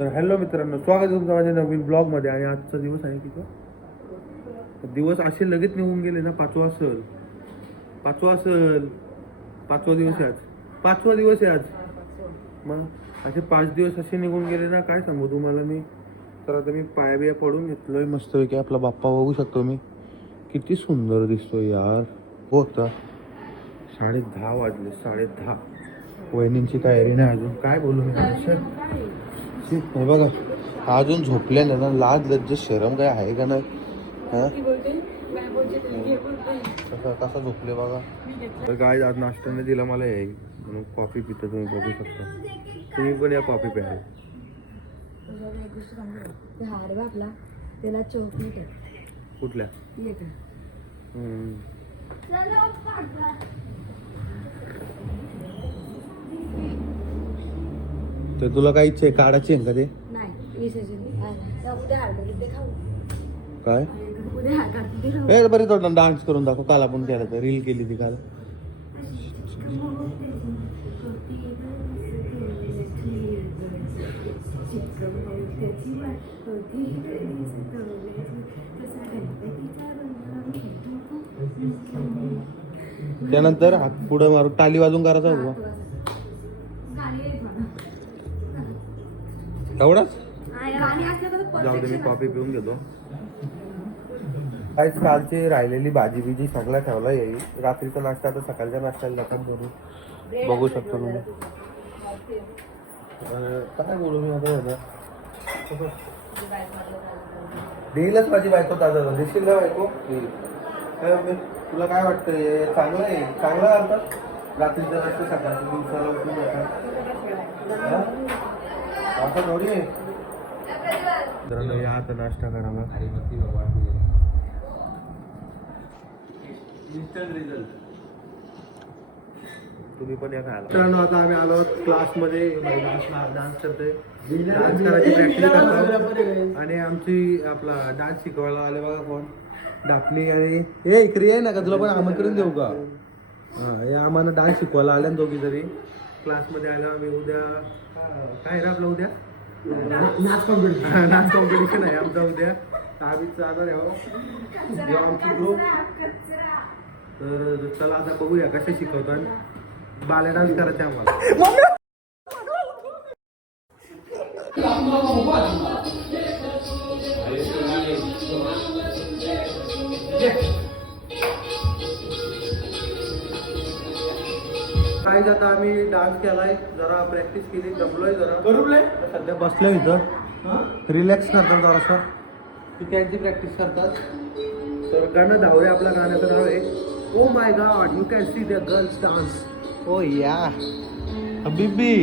तर हॅलो मित्रांनो स्वागत आहे तुमचं माझ्या नवीन ब्लॉगमध्ये आणि आजचा दिवस आहे तिथं दिवस असे लगेच निघून गेले ना पाचवा सल पाचवा सल पाचवा दिवस आहे आज. पाचवा दिवस आहे आज. मग असे पाच दिवस असे निघून गेले ना काय सांगू तुम्हाला मी? तर आता मी पाया बिया पडून घेतलोय मस्तपैकी आपला बाप्पा बघू शकतो मी. किती सुंदर दिसतोय यार. होता साडे दहा वाजले साडे दहा. वहिनींची तयारी नाही अजून. काय बोलू हे बघा हा अजून झोपले नाही ना लाज लज्ज शरम काय आहे का नाही? हा? कसा कसा झोपले बघा. तर काय आज नाश्त्याने दिला मला हे म्हणून कॉफी पितो तुम्ही बघू शकता. तुम्ही पण या कॉफी प्याल हार बा आपला त्याला चौकीट आहे कुठल्या? तर तुला काही इच्छा आहे काढायची आहे का ते? नाही विसर्जन उद्या हार करते ते खाऊ. काय? उद्या हार करते ते खाऊ. ए बरी थोडं डान्स करून दाखव. काल आपण केलं तर रील केली ती काल. त्यानंतर हात पुढे मारून टाली वाजून करायचा होता. एवढाच? जाऊ दे मी कॉफी पिऊन घेतो. काय कालची राहिलेली भाजी बिजी सगळा ठेवला येईल रात्रीचा नाश्ता आता सकाळच्या नाश्त्याला लक्षात करू बघू शकतो तुम्ही. काय बोलू मी आता याला? देईलच माझी बायको ताजा दिसतील ना बायको? देईल. काय बे, तुला काय वाटतं हे चांगलं आहे. चांगलं करतात रात्रीचा नाश्ता सकाळच्या दिवसाला उठून या आता नाश्ता तुम्ही पण या मित्रांनो आता आम्ही आलो क्लासमध्ये. डान्स डान्स करतोय. डान्स करायची प्रॅक्टिस करतो आणि आमची आपला डान्स शिकवायला आले बघा कोण? डापणी आणि हे इकडे आहे ना का? तुला पण आमंत्रण देऊ का? हा. हे आम्हाला डान्स शिकवायला आल्या ना दोघी तरी क्लासमध्ये आलो आम्ही उद्या काय आहे रे आपलं उद्या? नाच कॉम्पिटिशन नाच कॉम्पिटिशन आहे आमचा उद्या. आम्ही जाणार आहे हो. जेव्हा आमची ग्रुप तर चला आता बघूया कसे शिकवतात बाल्या डान्स करायचे आम्हाला. काय आता आम्ही डान्स केलाय जरा प्रॅक्टिस केली जमलोय जरा. बरोबर सध्या बसलोय इथं. रिलॅक्स करतात जरासं. पिकांची प्रॅक्टिस करतात. तर गाणं धावरे आपल्या गाण्याचं नाव आहे ओ my god you can see the girls dance oh या हबीबी.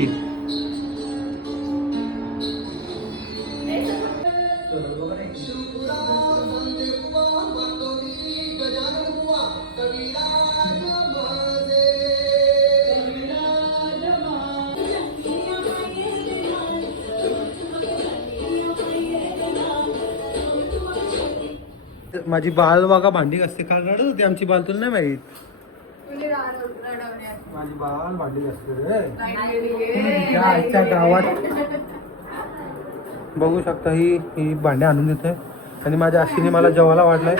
माझी बाल बघा भांडी असते काल रडत होती आमची बाल तुला नाही माहीत? माझी बाल भांडी असते गावात. बघू शकता ही ही भांडे आणून देते आणि माझ्या आशीने मला जेवायला वाढलाय.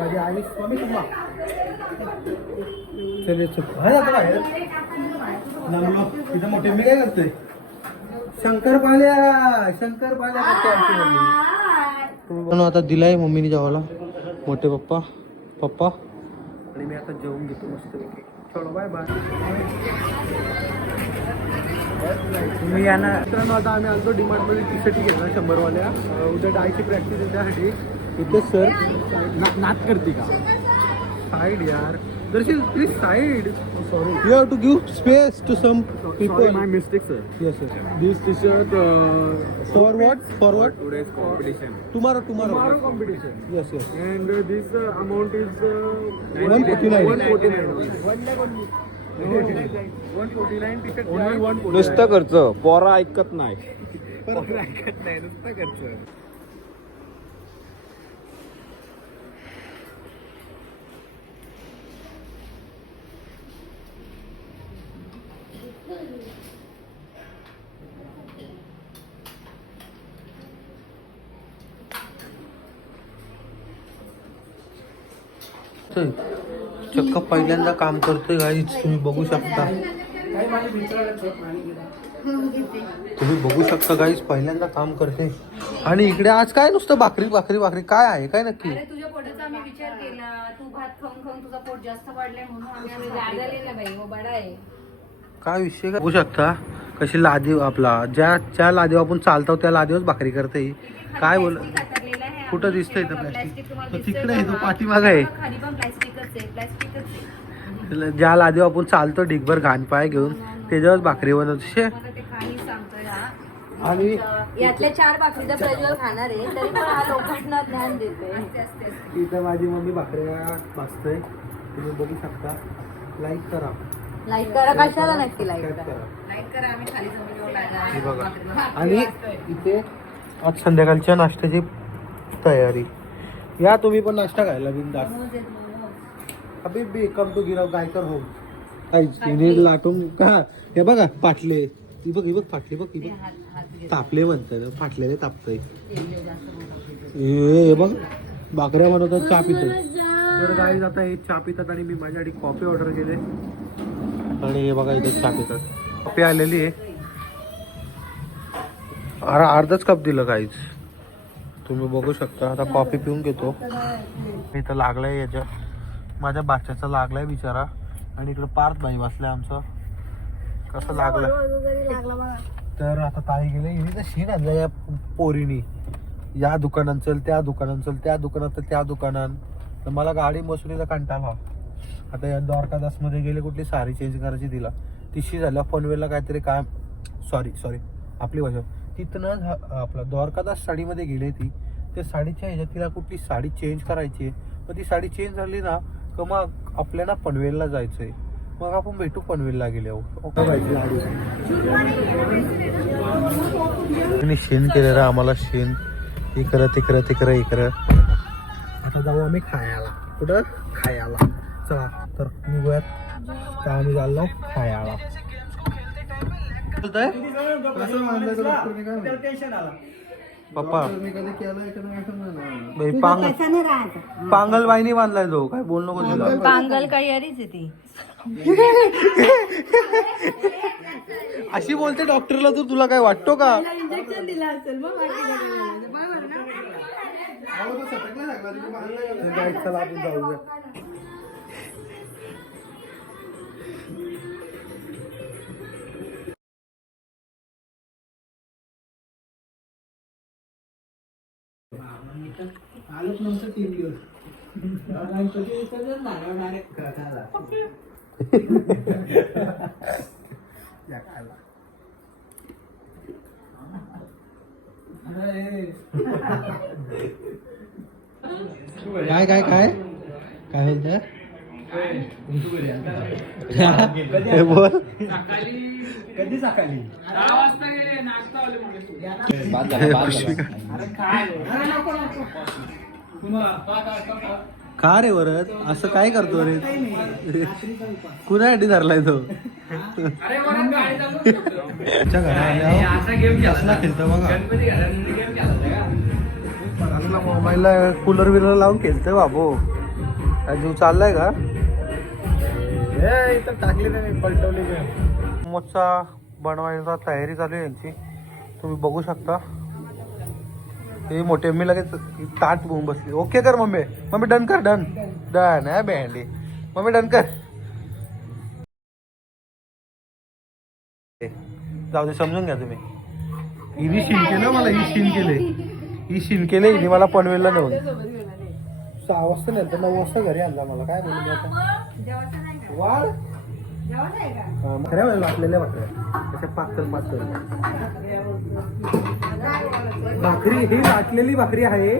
माझी आई स्वामी तुम्हा चले चुप हा जातो बाहेर. जमलो तिथं मोठे मी काय करतोय? शंकरपाल्या शंकरपाल्या करते आमची मम्मी. पण आता दिलाय मम्मीने जेवायला. मोठे पप्पा पप्पा. आणि मी आता जेवून घेतो मस्त चलो बाय बाय तुम्ही या ना. मित्रांनो आता आम्ही आलतो डिमांडमध्ये टी शर्ट घेतला शंभरवाल्या. उद्या डायची प्रॅक्टिस आहे त्यासाठी. इथे सर नाच करते का? साईड यार. Please side sorry you have to give space to some people my mistake, sir. Yes sir This t-shirt uh, for what for what today's competition. Tomorrow tomorrow Tomorrow competition. Yes yes And uh, this uh, amount is uh, 149. 149. 149 t-shirt. Only 149. नुसतं खर्च पोरा ऐकत नाही पोरं ऐकत नाही नुसतं खर्च करतोय चक्क पहिल्यांदा काम करतोय गाईच तुम्ही बघू शकता. तुम्ही बघू शकता गाईच पहिल्यांदा काम करते. आणि इकडे आज काय नुसतं भाकरी भाकरी भाकरी? काय आहे? काय नक्की? अरे तुझ्या पोटाचा आम्ही विचार केला. तू भात खाऊन खाऊन तुझा पोट जास्त वाढलंय म्हणून आम्ही आम्ही लादले ना बाई वो बडा आहे. काय विषय काय? बघू शकता. कशी लादी आपला ज्या ज्या लादीवर आपण चालतो त्या लादीवर भाकरी करते. ही. काय बोल. कुठं दिसतंय इथं तो दिसतंय तिकडे आहे, तो. पाठीमागं आहे. बघा, खाली पण प्लॅस्टिकच आहे प्लॅस्टिकच आहे. ज्या लादीवर आपण चालतो ढिगभर घाण पाय घेऊन त्याच्यावर भाकरी बनवते. शे. मला ते काही सांगतोय हा. आणि यातल्या चार भाकरीचा प्रज्वल खाणार आहे तरी पण हा लोकांना ज्ञान देतोय. असते असते असते. इथं माझी मम्मी भाकऱ्या भाजतोय. तुम्ही बघू शकता. लाईक करा. लाईक करा. कशाला नक्की लाईक करा? लाईक करा. आम्ही खाली जमिनीवर हे लागा. बघा भाकरी आणि. इथे आज संध्याकाळच्या नाश्त्याची तयारी. या तुम्ही पण नाश्ता खायला बिंदास. अबे बे कम टू गिरव गायकर होम काहीच लाटून का? हे बघा फाटले ही बघ ही बघ फाटली बघ ही ते बघ. तापले म्हणतात ना, फाटलेले तापतय. हे बघ भाकऱ्या बनवतात चहा पितात तर गाईज आता हे चहा पितात आणि मी माझ्यासाठी कॉफी ऑर्डर केले. आणि हे बघा इथे चहा पितात. कॉफी आलेली आहे. अरे अर्धच कप दिलं काहीच तुम्ही बघू शकता. आता कॉफी पिऊन घेतो. इथं लागलाय याच्या माझ्या बाच्याचा लागलाय बिचारा. आणि इकडे पार्थ भाई बसलाय आमचं. कसं लागलं? तर आता ताई गेले. हिने तर शीन आणलं या पोरीनी. या दुकानात चल त्या दुकानात चल त्या दुकानात तर त्या दुकानात तर मला गाडी मसुरीला कंटाळा आता या द्वारकादासमध्ये गेले कुठली सारी चेंज करायची तिला. तिशी झाल्या पनवेलला काहीतरी काय सॉरी सॉरी आपली भाषा. तिथनं झा- आपला द्वारकादास साडीमध्ये गेले ती. त्या साडीच्या ह्याच्यात तिला कुठली साडी चेंज करायची आहे. मग ती साडी चेंज झाली ना तर मग आपल्याला पनवेलला जायचंय. मग आपण भेटू पनवेलला गेले शेण केलं आम्हाला शेण. इकडं तिकडं तिकडं इकडं आता जाऊ आम्ही खायला. कुठं? खायला. चला तर निघूयात. तर आम्ही चाललो खायला. पप्पा. पांगल बाईनी बांधलाय तो. काय बोल नको तिला. पांगल काही अरीच ती. अशी बोलते डॉक्टरला तू तुला काय वाटतो का? इंजेक्शन दिलं असेल मग तर काय, चला आपण जाऊया काय काय? काय काय म्हणत हे बोल कधी सकाळी का रे वरद असं काय करतो रे कुणासाठी धरलाय तो त्याच्या घरात खेळतो बघा मोबाईलला कूलर विलर लावून खेळतोय बाबू काय जीव चाललाय का? इथं टाकली त्याने पलटवली मोचा बनवायचा तयारी चालू आहे यांची. तुम्ही बघू शकता. हे मोठे मी लगेच ताट घेऊन बसली. ओके कर मम्मी. मम्मी डन कर डन डन आहे बँडी मम्मी डन कर. जाऊ दे समजून घ्या तुम्ही. हिने शीन केलं मला ही शीन केले. ही शीन केले हिने मला पनवेलला नेऊन. सहा वाजता नाही तर नऊ वाजता घरी आणला मला. काय बोलू मी आता? वाढ. खऱ्या वेळेला आपल्याला भाकऱ्या. अशा पातळ पातळ. भाकरी ही लाटलेली भाकरी आहे.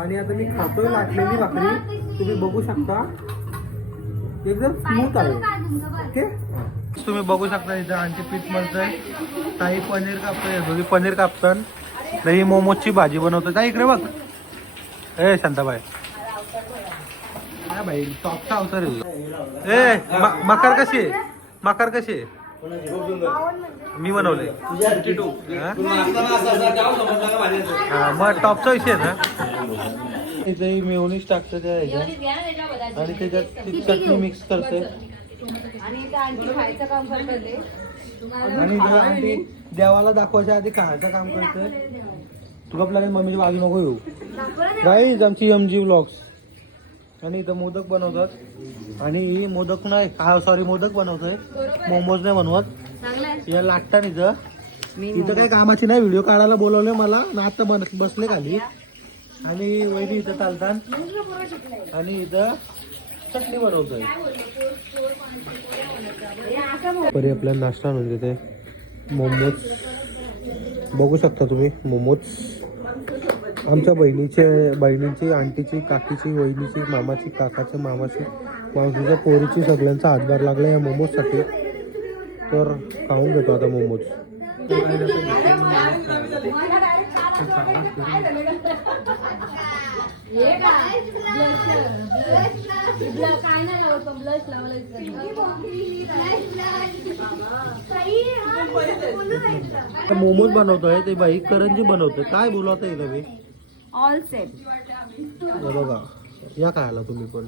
आणि आता मी खातोय लाटलेली भाकरी. तुम्ही बघू शकता. एकदम स्मूथ आहे. ओके? तुम्ही बघू शकता इथं आणखी पीठ मळतंय. काही पनीर कापतोय दोघी पनीर कापतात. दही मोमोजची भाजी बनवतो त्या इकडे बघ. ए शांताबाई. काय भाई टॉपचा अवतार आहे. ए मकर कशी आहे? मकर कशी आहे? मी बनवले मग टॉपचा विषय आहे ना? इथे मेवणीच टाकतं त्या ह्याच्यात. आणि त्याच्यात ती चटणी मिक्स करते. आणि आंटी देवाला दाखवायच्या आधी खायचं काम करते. तुला आपल्याला मम्मीची बाजू नको येऊ गाईज आमची एम जी ब्लॉग्स आणि इथं मोदक बनवतात. आणि ही मोदक नाही हा सॉरी मोदक बनवतोय. मोमोज नाही बनवत. या लागतात इथं. इथं काही कामाची नाही व्हिडिओ काढायला बोलवले मला. ना आता बन बसले खाली. आणि वैरी इथं चालतात. आणि इथं चटणी बनवतोय. परी आपल्याला नाश्ता आणून देते. मोमोज. बघू शकता तुम्ही मोमोज. आमच्या बहिणीचे बहिणीची आंटीची काकीची वहिनीची मामाची काकाची मामाची मावशीच्या पोरीची सगळ्यांचा हातभार लागला या मोमोजसाठी. तर खाऊन घेतो आता मोमोज. मोमोज बनवतोय ते बाई करंजी बनवतोय. काय बोलवत आहे तुम्ही? ऑल सेट बघा या खायला तुम्ही पण.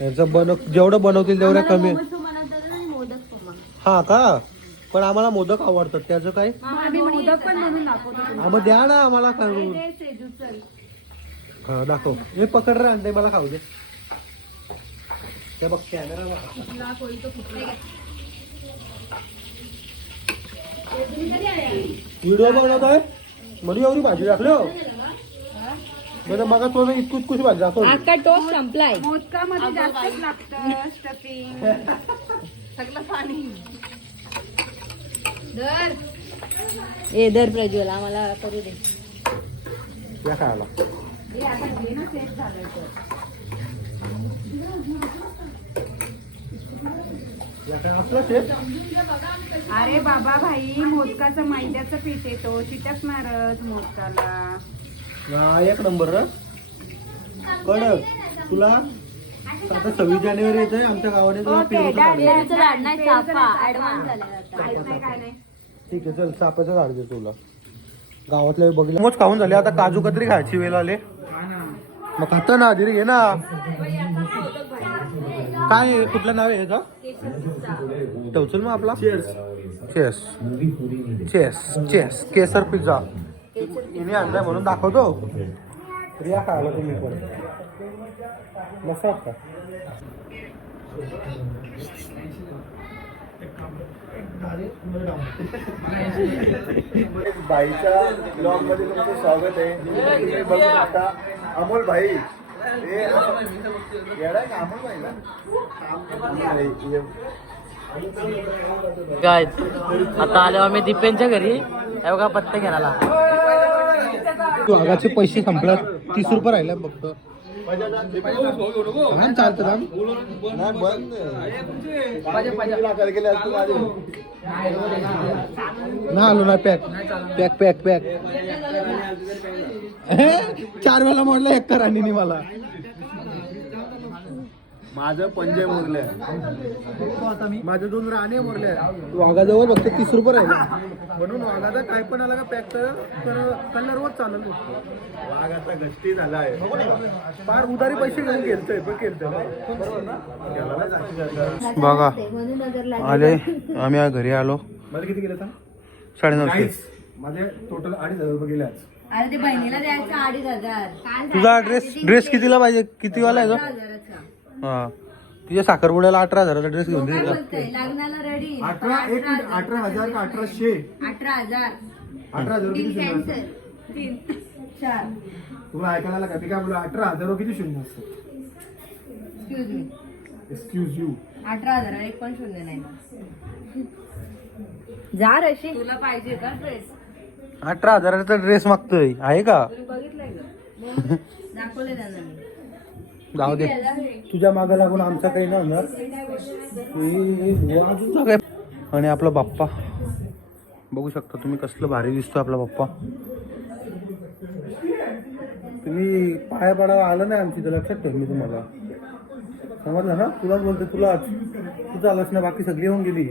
यांचं बनव जेवढं बनवतील तेवढं कमी. मोदक हा का? पण आम्हाला मोदक आवडतात. त्याचं काय? आम्ही मोदक पण बनवून दाखवतो मग द्या ना आम्हाला करून हा दाखव. हे पकड रे अंडे मला खाऊ दे. ते बघ कॅमेरा व्हिडिओ बनवतोय म्हणजे एवढी भाजी दाखली हो. म्हणजे मग तो इतकू इतकुशी भाजी दाखव आता टोस्ट संपलाय. मोदकामध्ये जास्तच लागतं स्टफिंग सगळं पाणी. दर ए दर प्रज्वल आम्हाला करू दे. या खायला. या काय आपलं शेत अरे बाबा भाई मोदकाचं मैद्याचं पीठ येतो. चिटकणारच मोदकाला. हा, एक नंबर र कडक. तुला? आता सव्वीस जानेवारी येते आमच्या गावाने तुला ओके, पेरूचं डन, झाड डन. दे. झाड नाही पेरूचं चाफा नाही, ऍडव्हान्स चाफा. झालेला आता. काहीच नाही काय नाही ठीक आहे चल चापाचं झाड दे तुला. गावातले बघले मोज खाऊन झाले आता काजू कतरी खायची वेळ आले. मग खाता ना धीरे घे ना. काय? कुठलं नाव आहे याचं? टवचल मग आपला? चेस चेस चेस केसर पिझ्झा. हिने आणलाय म्हणून दाखवतो. तर या खायला तुम्ही पण मस्त वाटतं बाईच्या ब्लॉगमध्ये तुमचं स्वागत आहे. तुम्ही बघू शकता अमोल भाई काय आता आल्यावर मी दीपेनच्या घरी. हे बघा पत्ते घ्यायला पैसे संपलात तीस रुपये राहिले फक्त हा चालतं राम नाही बंद ना आलो ना पॅक पॅक पॅक पॅक चार वेळा मोडला एक करानी मला. माझं पंजय मुरले माझ्या दोन राणे मोरल्या. वाघाजवळ फक्त तीस रुपये राहिले. म्हणून वाघाचा काय पण आला का पॅक तर कलरवर चालेल नुसतं. वाघ आता गस्ती झाला आहे फार उधारी पैसे घेऊन गेलतोय पण केलतोय. बघा म्हणून नजर लागली. आले आम्ही आज घरी आलो. मला किती गेले साडेनऊशे. माझे टोटल अडीच हजार रुपये गेले आज. अरे ते बहिणीला द्यायचं अडीच हजार. तुझा ड्रेस ड्रेस कितीला पाहिजे? किती वाला आहे हा. तुझ्या साखरपुड्याला अठरा हजाराचा ड्रेस घेऊन दे तिला. बोलतोय, लग्नाला रेडी अठरा एक मिनिट अठरा हजार का अठराशे? अठरा हजार. अठरा हजार किती शून्य असतं? तीन. चार. तुला ऐकायला आलं का? मी काय बोला अठरा हजार किती शून्य असतं? एक्सक्यूज मी एक्सक्यूज यू अठरा हजार एक पण शून्य नाही. जा रशी तुला पाहिजे का ड्रेस अठरा हजाराचा ड्रेस मागतोय. आहे का? दाखवले त्यांना मी. जाऊ दे. तुझ्या मागे लागून आमचा काही नाही होणार. आणि आपला बाप्पा. बघू शकता तुम्ही कसलं भारी दिसतो आपला बाप्पा. तुम्ही पाया पडावा आलं नाही आमची तर लक्षात ठेव मी तुम्हाला. समजलं ना? तुलाच बोलते तुलाच. तू लक्ष ना बाकी सगळी होऊन गेली.